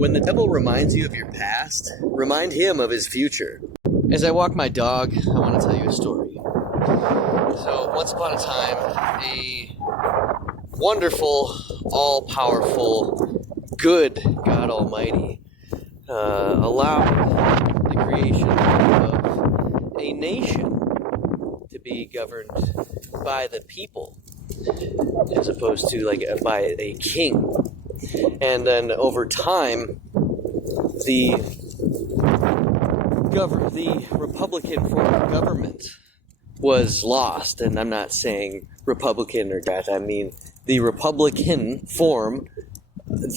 When the devil reminds you of your past, remind him of his future. As I walk my dog, I want to tell you a story. So, once upon a time, a wonderful, all-powerful, good God Almighty allowed the creation of a nation to be governed by the people, as opposed to by a king. And then over time, the Republican form of government was lost. And I'm not saying Republican or that, I mean the Republican form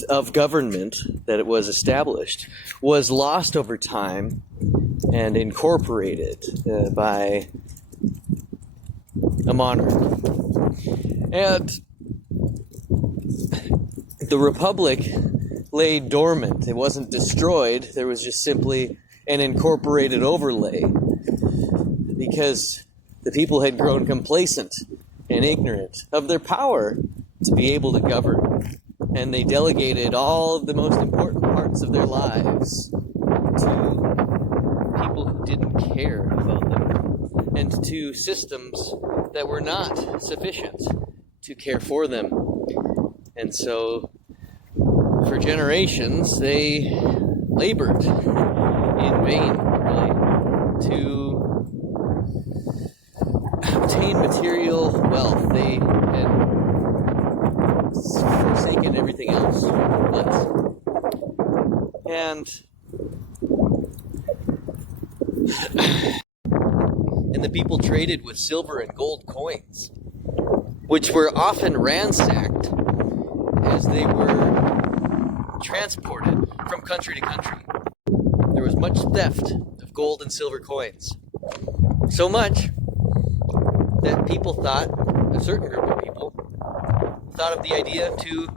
of government that it was established was lost over time and incorporated by a monarch. And the Republic lay dormant. It wasn't destroyed. There was just simply an incorporated overlay because the people had grown complacent and ignorant of their power to be able to govern. And they delegated all of the most important parts of their lives to people who didn't care about them and to systems that were not sufficient to care for them. And so, for generations, they labored in vain, really, to obtain material wealth. They had forsaken everything else. And the people traded with silver and gold coins, which were often ransacked as they were transported from country to country. There was much theft of gold and silver coins. So much that people thought, a certain group of people, thought of the idea to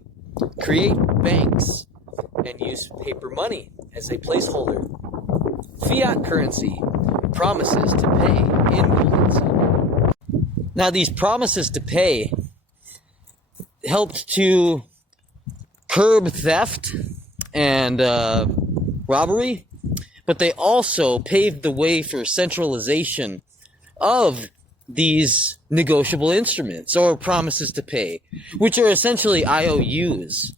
create banks and use paper money as a placeholder. Fiat currency, promises to pay in gold and silver. Now, these promises to pay helped to curb theft and robbery, but they also paved the way for centralization of these negotiable instruments or promises to pay, which are essentially IOUs,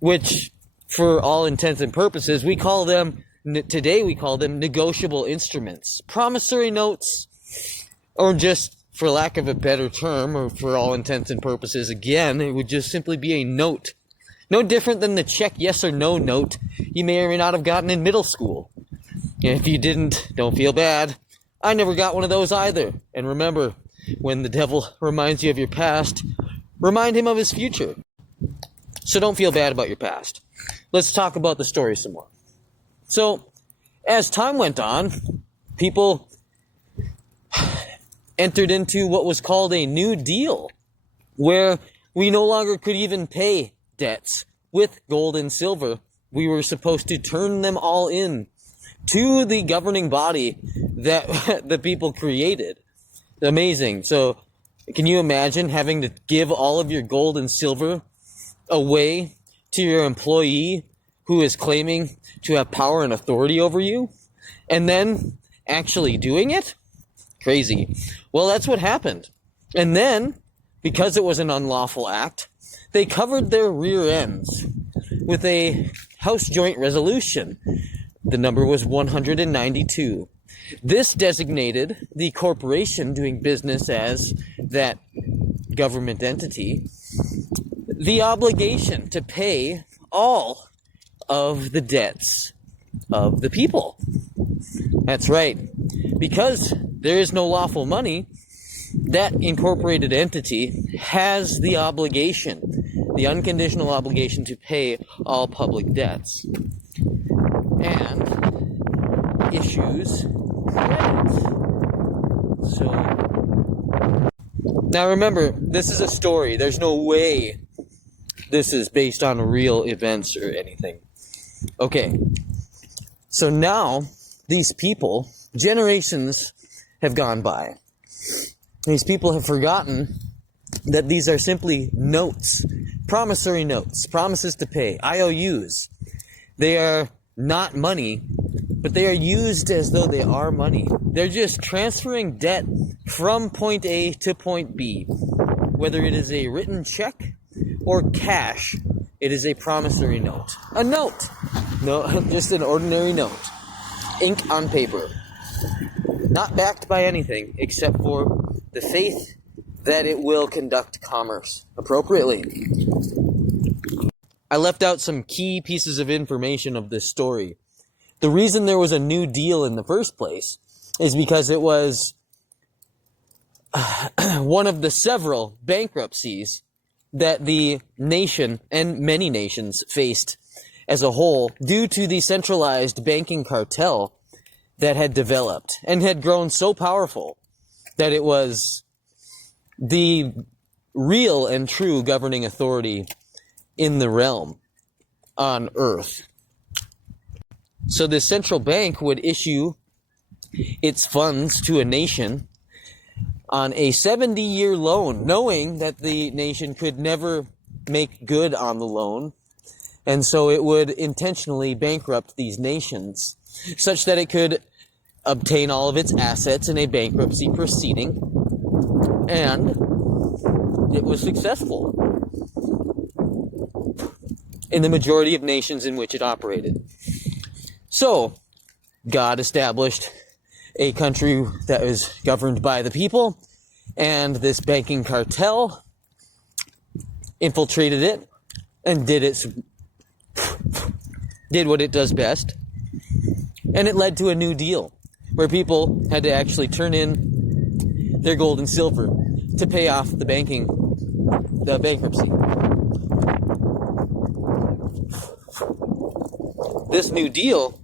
which for all intents and purposes, today we call them negotiable instruments. Promissory notes, or just for lack of a better term, or for all intents and purposes, again, it would just simply be a note. No different than the check yes or no note you may or may not have gotten in middle school. And if you didn't, don't feel bad. I never got one of those either. And remember, when the devil reminds you of your past, remind him of his future. So don't feel bad about your past. Let's talk about the story some more. So, as time went on, people entered into what was called a New Deal, where we no longer could even pay debts with gold and silver. We were supposed to turn them all in to the governing body that the people created. Amazing. So, can you imagine having to give all of your gold and silver away to your employee who is claiming to have power and authority over you, and then actually doing it? Crazy. Well, that's what happened. And then, because it was an unlawful act, they covered their rear ends with a House Joint Resolution. The number was 192. This designated the corporation doing business as that government entity the obligation to pay all of the debts of the people. That's right. Because there is no lawful money, that incorporated entity has the obligation, the unconditional obligation to pay all public debts and issues credit. So, now remember, this is a story. There's no way this is based on real events or anything. Okay, so now these people, generations have gone by. These people have forgotten that these are simply notes, promissory notes, promises to pay, IOUs. They are not money, but they are used as though they are money. They're just transferring debt from point A to point B. Whether it is a written check or cash, it is a promissory note. A note! No, just an ordinary note. Ink on paper. Not backed by anything except for the faith that it will conduct commerce appropriately. I left out some key pieces of information of this story. The reason there was a New Deal in the first place is because it was one of the several bankruptcies that the nation and many nations faced as a whole due to the centralized banking cartel that had developed and had grown so powerful that it was the real and true governing authority in the realm on earth. So the central bank would issue its funds to a nation on a 70-year loan, knowing that the nation could never make good on the loan, and so it would intentionally bankrupt these nations such that it could obtain all of its assets in a bankruptcy proceeding, and it was successful in the majority of nations in which it operated. So, God established a country that was governed by the people, and this banking cartel infiltrated it and did what it does best. And it led to a New Deal, where people had to actually turn in their gold and silver to pay off the bankruptcy. This New Deal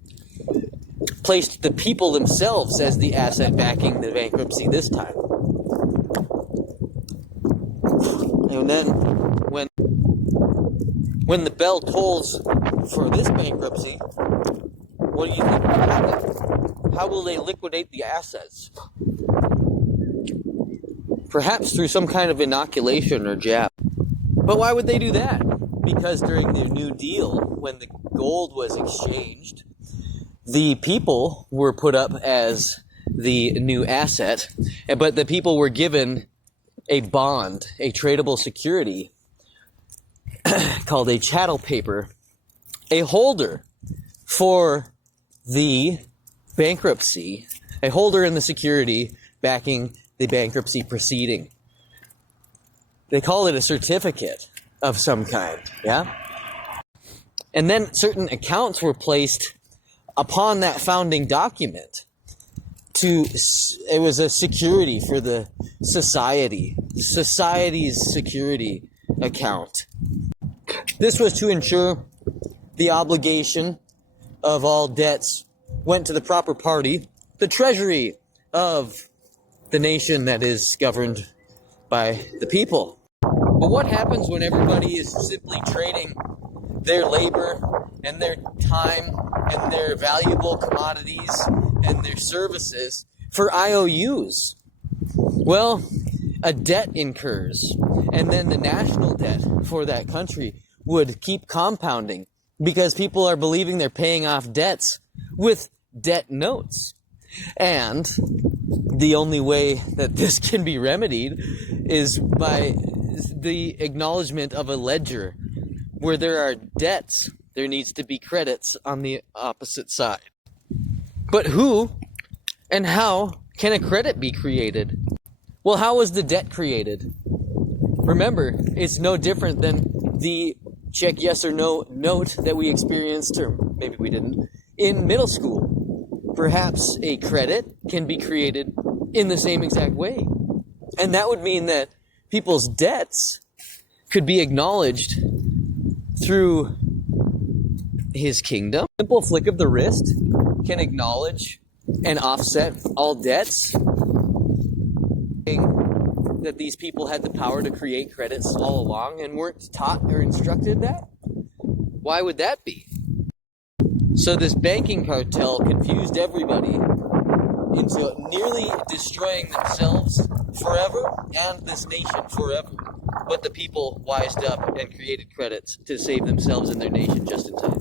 placed the people themselves as the asset backing the bankruptcy this time. And then when the bell tolls for this bankruptcy, what do you think will happen? How will they liquidate the assets? Perhaps through some kind of inoculation or jab. But why would they do that? Because during the New Deal, when the gold was exchanged, the people were put up as the new asset, but the people were given a bond, a tradable security, called a chattel paper, a holder for the bankruptcy, a holder in the security backing the bankruptcy proceeding. They call it a certificate of some kind, yeah? And then certain accounts were placed upon that founding document it was a security for the society's security account. This was to ensure the obligation of all debts went to the proper party, the treasury of the nation that is governed by the people. But what happens when everybody is simply trading their labor and their time and their valuable commodities and their services for IOUs? Well, a debt incurs, and then the national debt for that country would keep compounding because people are believing they're paying off debts with debt notes. And the only way that this can be remedied is by the acknowledgement of a ledger. Where there are debts, there needs to be credits on the opposite side. But who and how can a credit be created? Well, how was the debt created? Remember, it's no different than the check yes or no note that we experienced, or maybe we didn't, in middle school. Perhaps a credit can be created in the same exact way. And that would mean that people's debts could be acknowledged through his kingdom. A simple flick of the wrist can acknowledge and offset all debts. That these people had the power to create credits all along and weren't taught or instructed that? Why would that be? So this banking cartel confused everybody into nearly destroying themselves forever and this nation forever. But the people wised up and created credits to save themselves and their nation just in time.